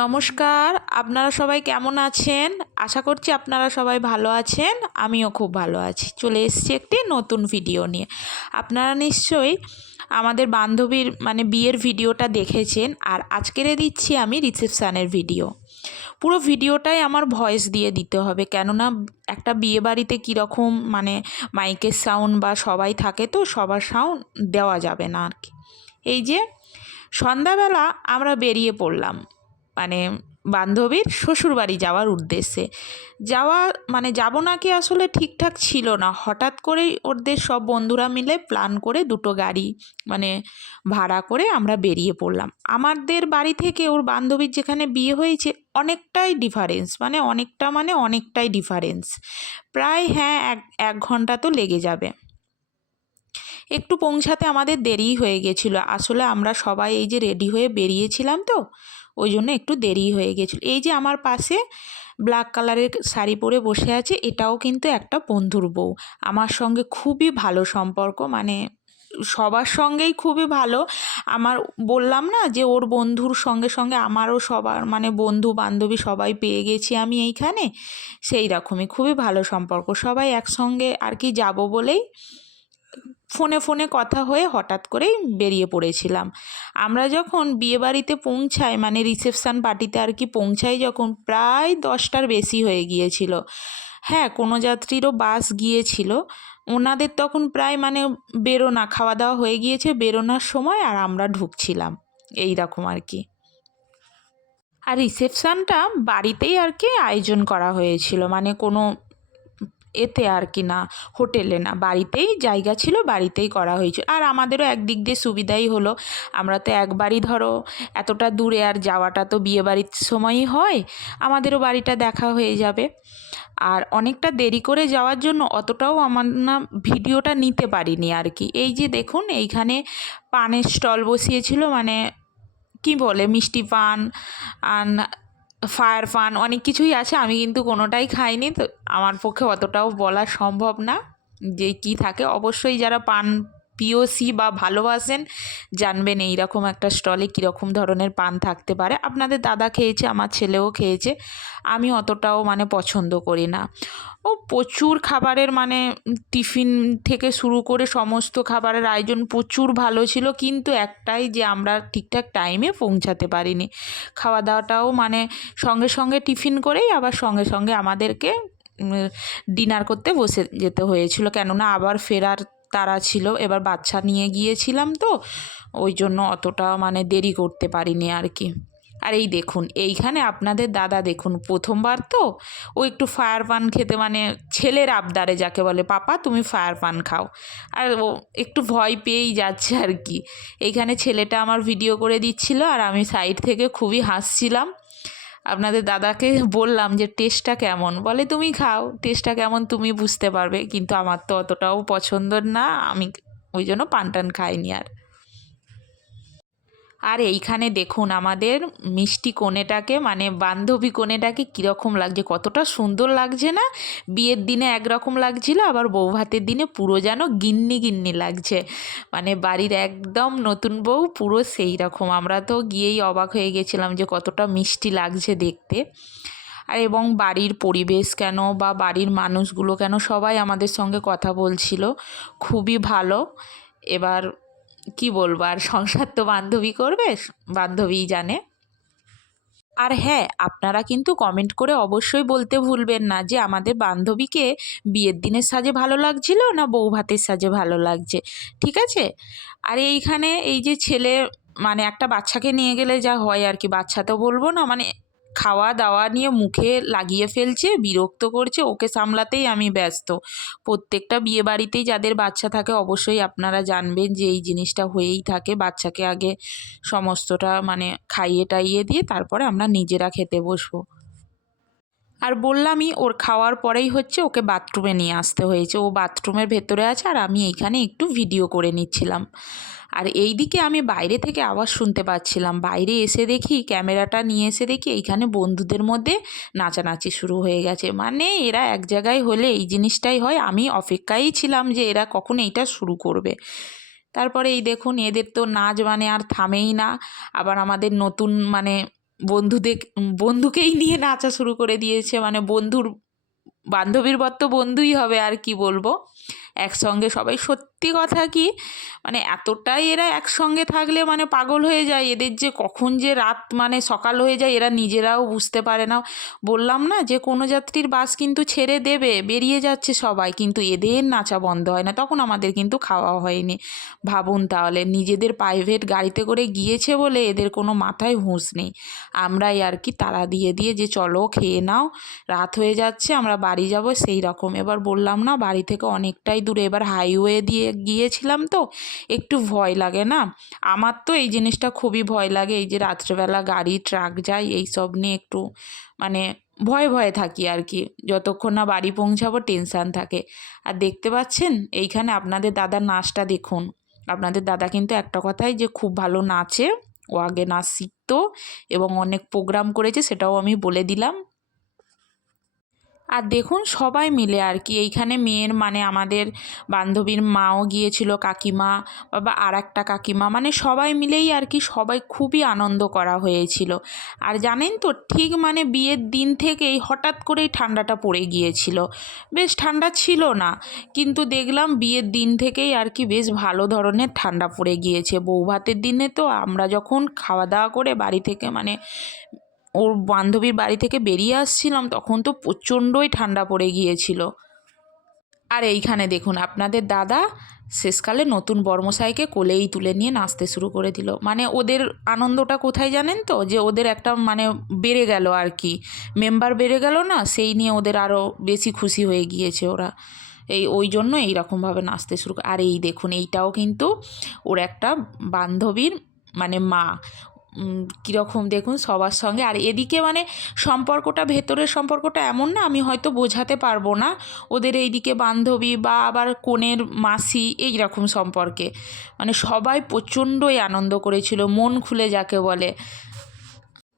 নমস্কার। আপনারা সবাই কেমন আছেন? আশা করছি আপনারা সবাই ভালো আছেন। আমিও খুব ভালো আছি। চলে এসেছি একটি নতুন ভিডিও নিয়ে। আপনারা নিশ্চয়ই আমাদের বান্ধবীর বিয়ের ভিডিওটা দেখেছেন, আর আজকের দিচ্ছি আমি রিসেপশানের ভিডিও। পুরো ভিডিওটাই আমার ভয়েস দিয়ে দিতে হবে, কেননা একটা বিয়ে বাড়িতে কীরকম মাইকের সাউন্ড বা সবাই থাকে, তো সবার সাউন্ড দেওয়া যাবে না আর কি। এই যে সন্ধ্যাবেলা আমরা বেরিয়ে পড়লাম বান্ধবীর শ্বশুরবাড়ি যাওয়ার উদ্দেশ্যে। যাব নাকি আসলে ঠিকঠাক ছিল না, হঠাৎ করেই ওদের সব বন্ধুরা মিলে প্ল্যান করে দুটো গাড়ি ভাড়া করে আমরা বেরিয়ে পড়লাম। আমাদের বাড়ি থেকে ওর বান্ধবীর যেখানে বিয়ে হয়েছে অনেকটাই ডিফারেন্স, অনেকটাই ডিফারেন্স, প্রায় হ্যাঁ 1 ঘন্টা তো লেগে যাবে। একটু পৌঁছাতে আমাদের দেরি হয়ে গেছিলো। আসলে আমরা সবাই এই যে রেডি হয়ে বেরিয়েছিলাম, তো ওই জন্য একটু দেরি হয়ে গেছিলো। এই যে আমার পাশে ব্ল্যাক কালারের শাড়ি পরে বসে আছে, এটাও কিন্তু একটা বন্ধুর বউ। আমার সঙ্গে খুবই ভালো সম্পর্ক, সবার সঙ্গেই খুবই ভালো। আমার বললাম না যে ওর বন্ধুর সঙ্গে সঙ্গে আমারও সবার বন্ধু বান্ধবী সবাই পেয়ে গেছি আমি এইখানে, সেই রকমই খুবই ভালো সম্পর্ক। সবাই একসঙ্গে আর কি যাব বলেই ফোনে ফোনে কথা হয়ে হঠাৎ করেই বেরিয়ে পড়েছিলাম। আমরা যখন বিয়েবাড়িতে পৌঁছাই, রিসেপশান পার্টিতে আর কি পৌঁছাই, যখন প্রায় 10টার বেশি হয়ে গিয়েছিল। হ্যাঁ, কোনো যাত্রীরও বাস গিয়েছিল, ওনাদের তখন প্রায় বেরোনা, খাওয়া দাওয়া হয়ে গিয়েছে, বেরোনোর সময়, আর আমরা ঢুকছিলাম এই রকম আর কি। আর রিসেপশানটা বাড়িতেই আর কি আয়োজন করা হয়েছিল, কোনো এতে আর কি না, হোটেলে না, বাড়িতেই জায়গা ছিল, বাড়িতেই করা হয়েছিল। আর আমাদেরও একদিক দিয়ে সুবিধাই হলো, আমরা তো একবারই ধরো এতটা দূরে, আর যাওয়াটা তো বিয়ে বাড়ির সময়ই হয়, আমাদেরও বাড়িটা দেখা হয়ে যাবে। আর অনেকটা দেরি করে যাওয়ার জন্য অতটাও আমার না ভিডিওটা নিতে পারিনি আর কি। এই যে দেখুন, এইখানে পানের স্টল বসিয়েছিল, কি বলে মিষ্টি পান আর ফায়ার পান, অনেক কিছুই আছে। আমি কিন্তু কোনোটাই খাইনি, তো আমার পক্ষে অতটাও বলা সম্ভব না যে কি থাকে। অবশ্যই যারা পান পিওসি বা ভালোবাসেন জানবেন এই রকম একটা স্টলে কীরকম ধরনের পান থাকতে পারে। আপনাদের দাদা খেয়েছে, আমার ছেলেও খেয়েছে, আমি অতটাও পছন্দ করি না। ও প্রচুর খাবারের টিফিন থেকে শুরু করে সমস্ত খাবারের আয়োজন প্রচুর ভালো ছিল, কিন্তু একটাই যে আমরা ঠিকঠাক টাইমে পৌঁছাতে পারিনি। খাওয়া দাওয়াটাও সঙ্গে সঙ্গে টিফিন করেই আবার সঙ্গে সঙ্গে আমাদেরকে ডিনার করতে বসে যেতে হয়েছিল, কেননা আবার ফেরার তাড়া ছিল। এবার বাচ্চা নিয়ে গিয়েছিলাম, তো ওই জন্য অতটা দেরি করতে পারিনি আর কি। আর এই দেখুন, এইখানে আপনাদের দাদা দেখুন, প্রথমবার তো ও একটু ফায়ার পান খেতে, ছেলের আবদারে যাকে বলে, পাপা তুমি ফায়ার পান খাও, আর ও একটু ভয় পেয়েই যাচ্ছে আর কি। এইখানে ছেলেটা আমার ভিডিও করে দিচ্ছিল, আর আমি সাইড থেকে খুবই হাসছিলাম। আপনাদের দাদাকে বললাম যে টেস্টটা কেমন, বলে তুমি খাও, টেস্টটা কেমন তুমি বুঝতে পারবে, কিন্তু আমার তো অতটাও পছন্দের না, আমি ওই জন্য পান টান খাইনি। আর এইখানে দেখুন আমাদের মিষ্টি কনেটাকে, বান্ধবী কনেটাকে কীরকম লাগছে, কতটা সুন্দর লাগছে না? বিয়ের দিনে একরকম লাগছিল, আবার বউ ভাতের দিনে পুরো যেন গিন্নি গিন্নি লাগছে, বাড়ির একদম নতুন বউ পুরো সেই রকম। আমরা তো গিয়েই অবাক হয়ে গেছিলাম যে কতটা মিষ্টি লাগছে দেখতে। আর এবং বাড়ির পরিবেশ কেন বা বাড়ির মানুষগুলো কেন সবাই আমাদের সঙ্গে কথা বলছিল, খুবই ভালো। এবার কি বলবো, আর সংসার তো বান্ধবী করবে, বান্ধবীই জানে। আর হ্যাঁ, আপনারা কিন্তু কমেন্ট করে অবশ্যই বলতে ভুলবেন না যে আমাদের বান্ধবীকে বিয়ের দিনের সাজে ভালো লাগছিল না বউ ভাতের সাজে ভালো লাগছে, ঠিক আছে? আর এইখানে এই যে ছেলে, একটা বাচ্চাকে নিয়ে গেলে যা হয় আর কি, বাচ্চা তো বলবো না, খাওয়া দাওয়া নিয়ে মুখে লাগিয়ে ফেলছে, বিরক্ত করছে, ওকে সামলাতেই আমি ব্যস্ত। প্রত্যেকটা বিয়ে বাড়িতেই যাদের বাচ্চা থাকে অবশ্যই আপনারা জানবেন যে এই জিনিসটা হয়েই থাকে। বাচ্চাকে আগে সমস্তটা খাইয়ে টাইয়ে দিয়ে তারপরে আমরা নিজেরা খেতে বসবো। আর বললামই, ওর খাওয়ার পরেই ওকে বাথরুমে নিয়ে আসতে হয়েছে, ও বাথরুমের ভেতরে আছে, আর আমি এইখানে একটু ভিডিও করে নিচ্ছিলাম। আর এই দিকে আমি বাইরে থেকে আওয়াজ শুনতে পাচ্ছিলাম, বাইরে এসে দেখি, ক্যামেরাটা নিয়ে এসে দেখি এইখানে বন্ধুদের মধ্যে নাচানাচি শুরু হয়ে গেছে। এরা এক জায়গায় হলে এই জিনিসটাই হয়, আমি অপেক্ষায় ছিলাম যে এরা কখন এইটা শুরু করবে। তারপরে এই দেখুন, এদের তো নাচ আর থামেই না। আবার আমাদের নতুন বন্ধুদের বন্ধুকেই নিয়ে নাচা শুরু করে দিয়েছে, মানে বান্ধবীর বর তো বন্ধুই হবে, আর কি বলবো। একসঙ্গে সবাই, সত্যি কথা কি, মানে এতটাই এরা একসঙ্গে থাকলে মানে পাগল হয়ে যায়। এদের যে কখন যে রাত মানে সকাল হয়ে যায় এরা নিজেরাও বুঝতে পারে না। বললাম না যে কোনো যাত্রীর বাস কিন্তু ছেড়ে দেবে, বেরিয়ে যাচ্ছে সবাই, কিন্তু এদের নাচা বন্ধ হয় না। তখন আমাদের কিন্তু খাওয়া হয়নি। ভাবুন তাহলে, নিজেদের প্রাইভেট গাড়িতে করে গিয়েছে বলে এদের কোনো মাথায় হুঁশ নেই। আমরাই আর কি তাড়া দিয়ে দিয়ে যে চলো খেয়ে নাও, রাত হয়ে যাচ্ছে, আমরা বাড়ি যাব, সেই রকম। এবার বললাম না, বাড়ি থেকে অনেকটাই দূরে, এবার হাইওয়ে দিয়ে গিয়েছিলাম তো একটু ভয় লাগে না। আমার তো এই জিনিসটা খুবই ভয় লাগে, এই যে রাত্রেবেলা গাড়ি ট্রাক যায় এই সব নিয়ে একটু মানে ভয়ে ভয়ে থাকি আর কি। যতক্ষণ না বাড়ি পৌঁছাবো টেনশান থাকে। আর দেখতে পাচ্ছেন এইখানে আপনাদের দাদার নাচটা দেখুন। আপনাদের দাদা কিন্তু একটা কথাই, যে খুব ভালো নাচে, ও আগে নাচ শিখতো এবং অনেক প্রোগ্রাম করেছে, সেটাও আমি বলে দিলাম। আর দেখুন সবাই মিলে আর কি, এইখানে মেয়ের মানে আমাদের বান্ধবীর মাও গিয়েছিল, কাকিমা, বা আর একটা কাকিমা, মানে সবাই মিলেই আর কি, সবাই খুবই আনন্দ করা হয়েছিল। আর জানেন তো, ঠিক মানে বিয়ের দিন থেকেই হঠাৎ করেই ঠান্ডাটা পড়ে গিয়েছিল। বেশ ঠান্ডা ছিল না, কিন্তু দেখলাম বিয়ের দিন থেকেই আর কি বেশ ভালো ধরনের ঠান্ডা পড়ে গিয়েছে। বৌভাতের দিনে তো আমরা যখন খাওয়া দাওয়া করে বাড়ি থেকে মানে ওর বান্ধবীর বাড়ি থেকে বেরিয়ে আসছিলাম, তখন তো প্রচণ্ডই ঠান্ডা পড়ে গিয়েছিল। আর এইখানে দেখুন আপনাদের দাদা শেষকালে নতুন বর্মশাইকে কোলেই তুলে নিয়ে নাচতে শুরু করে দিল। মানে ওদের আনন্দটা কোথায় জানেন তো, যে ওদের একটা মানে বেড়ে গেল আর কি, মেম্বার বেড়ে গেল না, সেই নিয়ে ওদের আরও বেশি খুশি হয়ে গিয়েছে ওরা। ওই জন্য এইরকমভাবে নাচতে শুরু আর এই দেখুন, এইটাও কিন্তু ওর একটা বান্ধবীর মানে মা। কীরকম দেখুন সবার সঙ্গে। আর এদিকে মানে সম্পর্কটা, ভেতরের সম্পর্কটা এমন না, আমি হয়তো বোঝাতে পারবো না। ওদের এইদিকে বান্ধবী বা আবার কনের মাসি, এই রকম সম্পর্কে মানে সবাই প্রচণ্ডই আনন্দ করেছিল, মন খুলে যাকে বলে।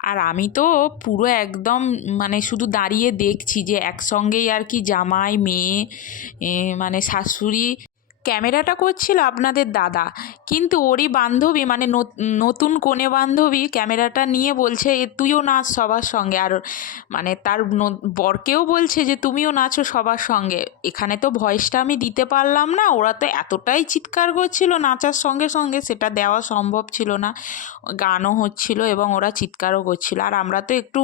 আর আমি তো পুরো একদম মানে শুধু দাঁড়িয়ে দেখছি যে একসঙ্গেই আর কি জামাই, মেয়ে, মানে শাশুড়ি। ক্যামেরাটা করছিল আপনাদের দাদা, কিন্তু ওরই বান্ধবী মানে নতুন কনে বান্ধবী ক্যামেরাটা নিয়ে বলছে, তুইও নাচ সবার সঙ্গে। আর মানে তার বরকেও বলছে যে তুমিও নাচো সবার সঙ্গে। এখানে তো ভয়েসটা আমি দিতে পারলাম না, ওরা তো এতটাই চিৎকার করছিল নাচার সঙ্গে সঙ্গে, সেটা দেওয়া সম্ভব ছিল না। গানও হচ্ছিল এবং ওরা চিৎকারও করছিল। আর আমরা তো একটু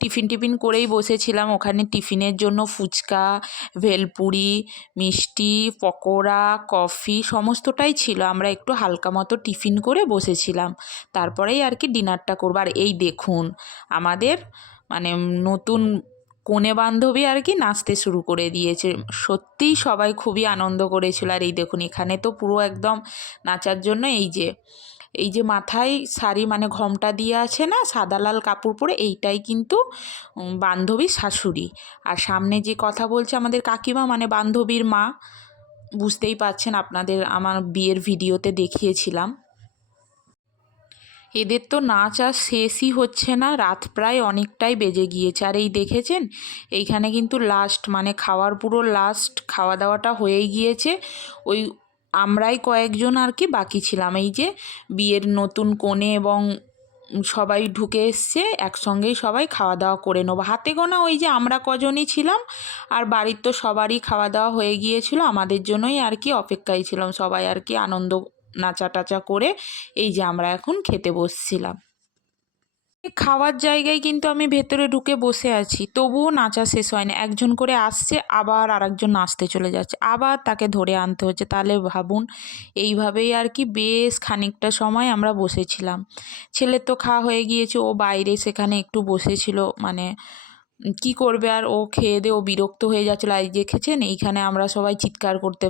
টিফিন টিফিন করেই বসেছিলাম। ওখানে টিফিনের জন্য ফুচকা, ভেলপুরি, মিষ্টি, পকোড়া, কফি সমস্তটাই ছিল। আমরা একটু হালকা মতো টিফিন করে বসেছিলাম, তারপরেই আর কি ডিনারটা করবো। আর এই দেখুন আমাদের মানে নতুন কনে বান্ধবী আর কি নাচতে শুরু করে দিয়েছে। সত্যিই সবাই খুবই আনন্দ করেছিল। আর এই দেখুন এখানে তো পুরো একদম নাচার জন্য এই যে মাথায় শাড়ি মানে ঘোমটা দিয়ে আছে না, সাদা লাল কাপড় পরে, এইটাই কিন্তু বান্ধবীর শাশুড়ি। আর সামনে যে কথা বলছে আমাদের কাকিমা, মানে বান্ধবীর মা। বুঝতেই পারছেন, আপনাদের আমার বিয়ের ভিডিওতে দেখিয়েছিলাম। এদের তো নাচ আর শেষই হচ্ছে না, রাত প্রায় অনেকটাই বেজে গিয়েছে। আর এই দেখেছেন এইখানে কিন্তু লাস্ট মানে খাওয়ার পুরো লাস্ট খাওয়া দাওয়াটা হয়েই গিয়েছে। ওই আমরাই কয়েকজন আর কি বাকি ছিলাম। এই যে বিয়ের নতুন কনে এবং সবাই ঢুকে এসছে, একসঙ্গেই সবাই খাওয়া দাওয়া করে নেবো। হাতে গোনা ওই যে আমরা কজনই ছিলাম, আর বাড়ির তো সবারই খাওয়া দাওয়া হয়ে গিয়েছিল, আমাদের জন্যই আর কি অপেক্ষায় ছিলাম সবাই আর কি, আনন্দ নাচা টাচা করে এই যে আমরা এখন খেতে বসছিলাম। খাওয়ার জায়গায় কিন্তু আমি ভেতরে ঢুকে বসে আছি, তবুও নাচা শেষ হয় না। একজন করে আসছে, আবার আরেকজন নাচতে চলে যাচ্ছে, আবার তাকে ধরে আনতে হচ্ছে। তাহলে ভাবুন, এইভাবেই আর কি বেশ খানিকটা সময় আমরা বসেছিলাম। ছেলের তো খাওয়া হয়ে গিয়েছে, ও বাইরে সেখানে একটু বসেছিল, মানে কি করবে আর, ও খেয়ে দিয়ে ও বিরক্ত হয়ে যাচ্ছিল। আর দেখেছেন এইখানে আমরা সবাই চিৎকার করতে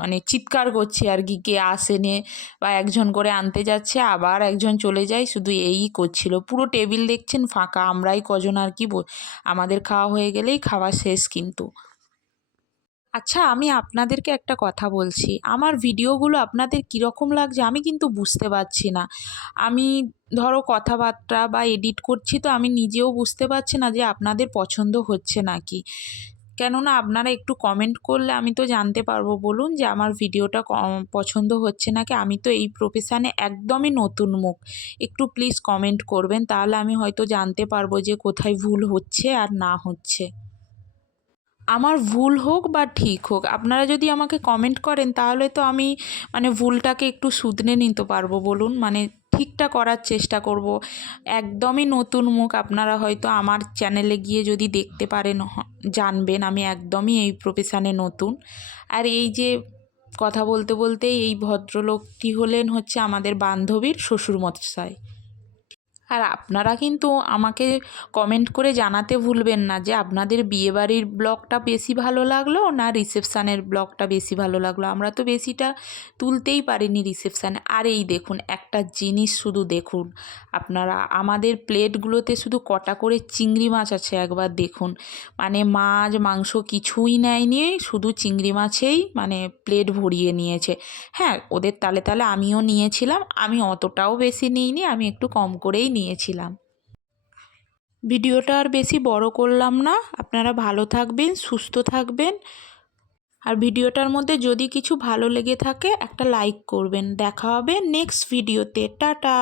মানে চিৎকার করছি আর কি, কে আসেনে বা একজন করে আনতে যাচ্ছে, আবার একজন চলে যায়, শুধু এই করছিল। পুরো টেবিল দেখছেন ফাঁকা, আমরাই কজন আর কি, আমাদের খাওয়া হয়ে গেলেই খাওয়া শেষ কিন্তু। আচ্ছা, আমি আপনাদেরকে একটা কথা বলছি, আমার ভিডিওগুলো আপনাদের কীরকম লাগছে আমি কিন্তু বুঝতে পারছি না। আমি ধরো কথাবার্তা বা এডিট করছি, তো আমি নিজেও বুঝতে পারছি না যে আপনাদের পছন্দ হচ্ছে নাকি। কেননা আপনারা একটু কমেন্ট করলে আমি তো জানতে পারবো, বলুন যে আমার ভিডিওটা পছন্দ হচ্ছে নাকি। আমি তো এই প্রফেশানে একদমই নতুন মুখ। একটু প্লিজ কমেন্ট করবেন, তাহলে আমি হয়তো জানতে পারবো যে কোথায় ভুল হচ্ছে আর না হচ্ছে। আমার ভুল হোক বা ঠিক হোক, আপনারা যদি আমাকে কমেন্ট করেন তাহলে তো আমি মানে ভুলটাকে একটু শুধরে নিতে পারবো, বলুন। মানে ঠিকটা করার চেষ্টা করব। একদমই নতুন মুখ, আপনারা হয়তো আমার চ্যানেলে গিয়ে যদি দেখতে পারেন জানবেন আমি একদমই এই প্রফেশানে নতুন। আর এই যে কথা বলতে বলতেই এই ভদ্রলোকটি হলেন হচ্ছে আমাদের বান্ধবীর শ্বশুরমশাই। আর আপনারা কিন্তু আমাকে কমেন্ট করে জানাতে ভুলবেন না যে আপনাদের বিয়েবাড়ির ব্লগটা বেশি ভালো লাগলো না রিসেপশানের ব্লগটা বেশি ভালো লাগলো। আমরা তো বেশিটা তুলতেই পারিনি রিসেপশানে। আর এই দেখুন একটা জিনিস শুধু দেখুন আপনারা, আমাদের প্লেটগুলোতে শুধু কটা করে চিংড়ি মাছ আছে একবার দেখুন। মানে মাছ মাংস কিছুই নেয়নি, শুধু চিংড়ি মাছেই মানে প্লেট ভরিয়ে নিয়েছে। হ্যাঁ, ওদের তালে তালে আমিও নিয়েছিলাম, আমি অতটাও বেশি নিইনি, আমি একটু কম করেই নিয়েছিলাম। ভিডিওটা আর বেশি বড় করলাম না, আপনারা ভালো থাকবেন, সুস্থ থাকবেন। আর ভিডিওটার মধ্যে যদি কিছু ভালো লেগে থাকে একটা লাইক করবেন। দেখা হবে নেক্সট ভিডিওতে। টাটা।